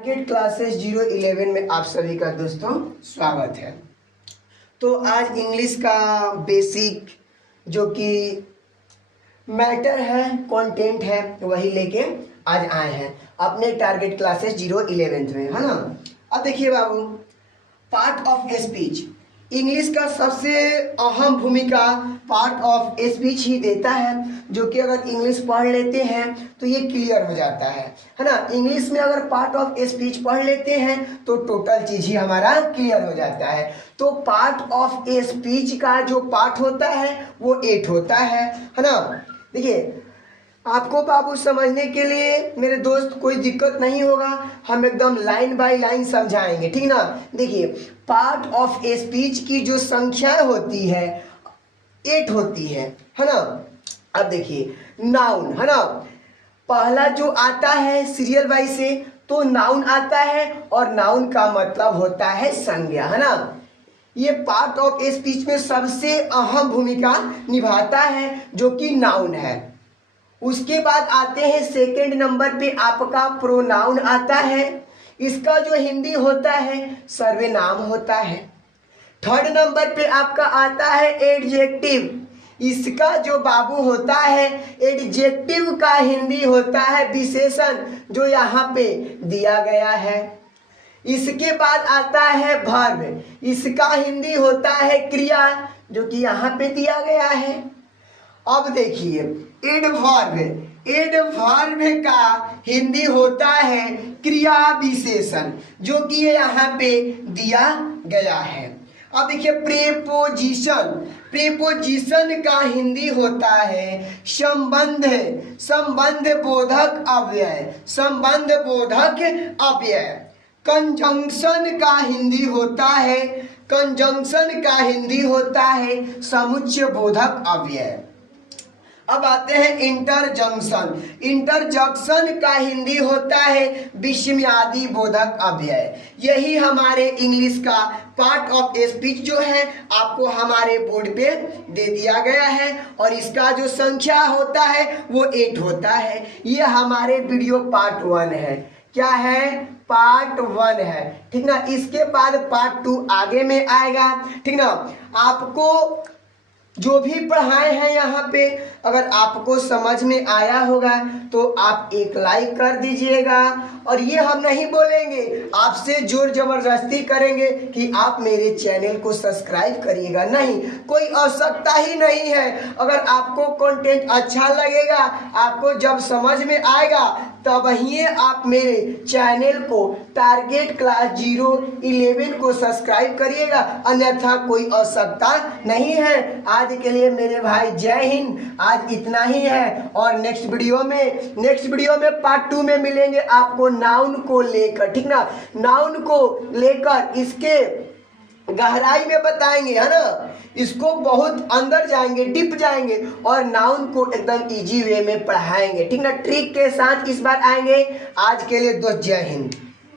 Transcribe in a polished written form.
Target classes 011 में आप सभी का दोस्तों स्वागत है। तो आज इंग्लिश का बेसिक जो कि मैटर है, कंटेंट है, वही लेके आज आए हैं अपने टारगेट क्लासेस 011 में, है ना। अब देखिए बाबू, पार्ट ऑफ स्पीच इंग्लिश का सबसे अहम भूमिका पार्ट ऑफ स्पीच ही देता है, जो कि अगर इंग्लिश पढ़ लेते हैं तो ये क्लियर हो जाता है ना। इंग्लिश में अगर पार्ट ऑफ स्पीच पढ़ लेते हैं तो टोटल चीज ही हमारा क्लियर हो जाता है। तो पार्ट ऑफ स्पीच का जो पार्ट होता है वो 8 होता है ना। देखिए, आपको बाबू समझने के लिए मेरे दोस्त कोई दिक्कत नहीं होगा, हम एकदम लाइन बाय लाइन समझाएंगे, ठीक ना। देखिए, पार्ट ऑफ स्पीच की जो संख्याएं होती है 8 होती है ना। अब देखिए, नाउन है ना, पहला जो आता है सीरियल वाइज से तो नाउन आता है, और नाउन का मतलब होता है संज्ञा, है ना। ये पार्ट ऑफ स्पीच में सबसे अहम भूमिका निभाता है, जो कि नाउन है। उसके बाद आते हैं सेकंड नंबर पे आपका प्रोनाउन आता है। इसका जो हिंदी होता है सर्वनाम होता है। थर्ड नंबर पे आपका आता है एडजेक्टिव। इसका जो बाबू होता है एडजेक्टिव का हिंदी होता है विशेषण, जो यहाँ पे दिया गया है। इसके बाद आता है वर्ब। इसका हिंदी होता है क्रिया, जो कि यहाँ पे दिया गया है। अब देखिए, एडवर्ब का हिंदी होता है क्रिया विशेषण, जो कि यहाँ पे दिया गया है। अब देखिए, प्रेपोजिशन का हिंदी होता है संबंध बोधक अव्यय। कंजंक्शन का हिंदी होता है समुच्चय बोधक अव्यय। अब आते हैं इंटरजंक्शन का हिंदी होता है विस्मयादि बोधक अव्यय। यही हमारे इंग्लिश का पार्ट ऑफ स्पीच जो है आपको हमारे बोर्ड पे दे दिया गया है, और इसका जो संख्या होता है वो 8 होता है। ये हमारे वीडियो पार्ट 1 है। क्या है? पार्ट 1 है, ठीक ना। इसके बाद पार्ट 2 आगे में आएगा, ठीक ना। आपको जो भी पढ़ाए हैं यहाँ पे, अगर आपको समझ में आया होगा तो आप एक लाइक कर दीजिएगा। और ये हम नहीं बोलेंगे, आपसे जोर जबरदस्ती करेंगे कि आप मेरे चैनल को सब्सक्राइब करिएगा, नहीं, कोई आवश्यकता ही नहीं है। अगर आपको कंटेंट अच्छा लगेगा, आपको जब समझ में आएगा, तब ही आप मेरे चैनल को टारगेट क्लास 011 को सब्सक्राइब करिएगा, अन्यथा कोई आवश्यकता नहीं है। आज के लिए मेरे भाई जय हिंद, आज इतना ही है। और नेक्स्ट वीडियो में पार्ट 2 में मिलेंगे आपको नाउन को लेकर, ठीक ना। नाउन को लेकर इसके गहराई में बताएंगे, है ना। इसको बहुत अंदर जाएंगे, डीप जाएंगे, और नाउन को एकदम इजी वे में पढ़ाएंगे, ठीक ना। ट्रिक के साथ इस बार आएंगे। आज के लिए दोस्त जय हिंद।